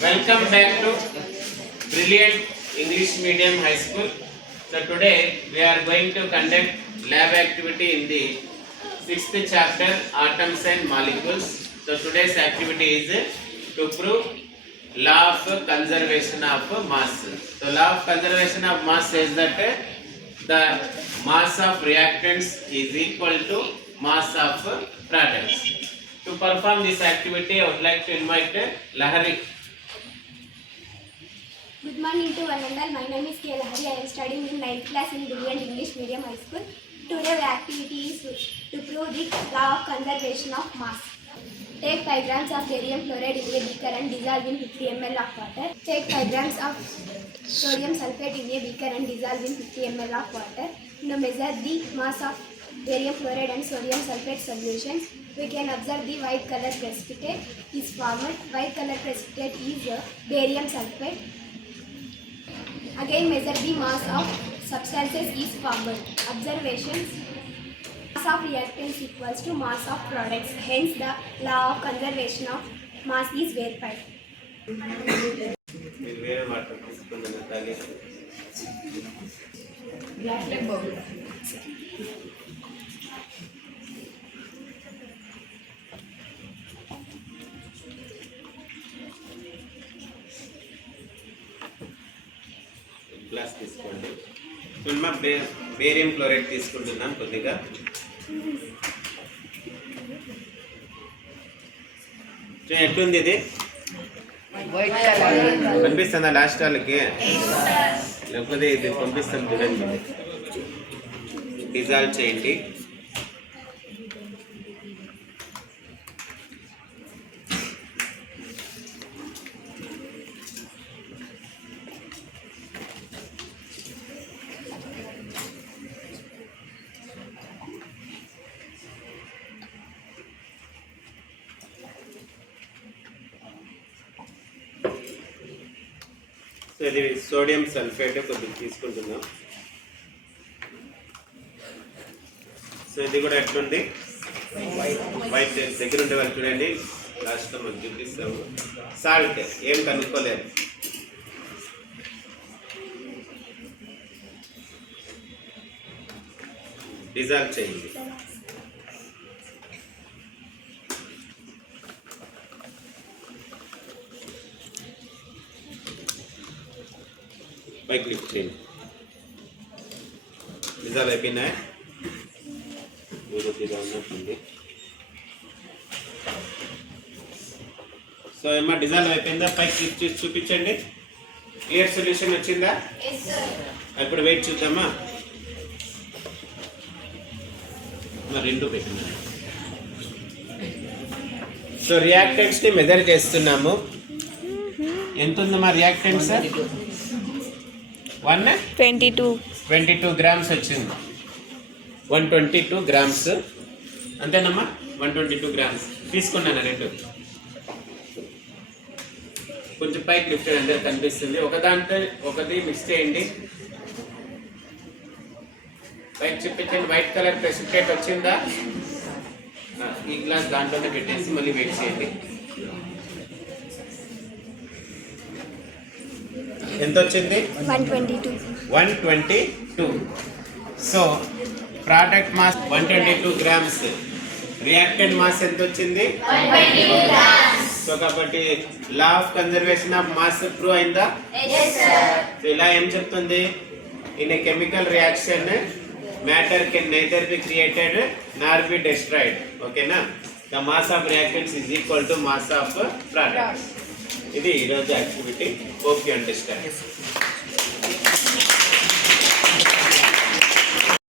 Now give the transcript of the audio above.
Welcome back to Brilliant English Medium High School. So today we are going to conduct lab activity in the 6th chapter Atoms and Molecules. So today's activity is to prove law of conservation of mass. So law of conservation of mass says that the mass of reactants is equal to mass of products. To perform this activity, I would like to invite Lahari. Good morning to one and all. My name is K. Lahari. I am studying in 9th class in Brilliant English Medium High School. Today's activity is to prove the law of conservation of mass. Take 5 grams of barium chloride in a beaker and dissolve in 50 ml of water. Take 5 grams of sodium sulfate in a beaker and dissolve in 50 ml of water. Now measure the mass of barium chloride and sodium sulfate solutions. We can observe the white color precipitate is formed. White color precipitate is barium sulfate. Again measure the mass of substances is formed. Observations: mass of reactants equals to mass of products. Hence the law of conservation of mass is verified. Glass తీసుకోండి. సుల్మా barium chloride తీసుకుంటున్నాం కొద్దిగా. ఎట్లుంది ఇది? కనిపిస్తుందా లాస్ట్ వాళ్ళకి? లేకపోతే ఇది పంపిస్తాం చూడండి. డిజాల్వ్ చేయండి. సో ఇది సోడియం సల్ఫేట్ కొద్దిగా తీసుకుంటున్నాం. సో ఇది కూడా ఎట్లుంది? వైట్ దగ్గర ఉండే వాళ్ళు చూడండి. లాస్ట్లో మనం చూపిస్తాము. సాల్ట్ ఏం కనుక్కోలేదు. డిజాల్వ్ చేయండి. పై క్లిక్ చేయండి. డిజాల్వ్ అయిపోయినాయి. కొద్దిగా ఉన్నట్టుంది. సో ఏమన్నా డిజాల్వ్ అయిపోయిందా? పై క్లిక్ చేసి చూపించండి. క్లియర్ సొల్యూషన్ వచ్చిందా? ఇప్పుడు వెయిట్ చూద్దామా? రెండు పెట్టినా. సో రియాక్టెంట్స్ని మెజర్ చేస్తున్నాము. ఎంత ఉంది మా రియాక్టెంట్స్? 122 గ్రామ్స్ వచ్చింది. 122 గ్రామ్స్ అంతేనమ్మా? 122 గ్రామ్స్ తీసుకున్నాను. రెండు కొంచెం పైకి లిఫ్ట్ చేయండి, కనిపిస్తుంది. ఒకదాంట్లో ఒకటి మిక్స్ చేయండి. పైకి చూపించండి. వైట్ కలర్ ప్రెసిపిటేట్ వచ్చిందా? ఈ గ్లాస్ దాంట్లోనే పెట్టేసి మళ్ళీ వెయిట్ చేయండి. ఎంత వచ్చింది? 122. So product mass 122 grams. Reactant mass ఎంత వచ్చింది? 122 గ్రామ్స్. సో కాబట్టి law of conservation of mass prove అయిందా? సో ఇలా ఏం చెప్తుంది? In a chemical reaction matter can neither be created nor be destroyed. Okay na? The mass of reactants is equal to mass of products. This is the activity. Hope you understand.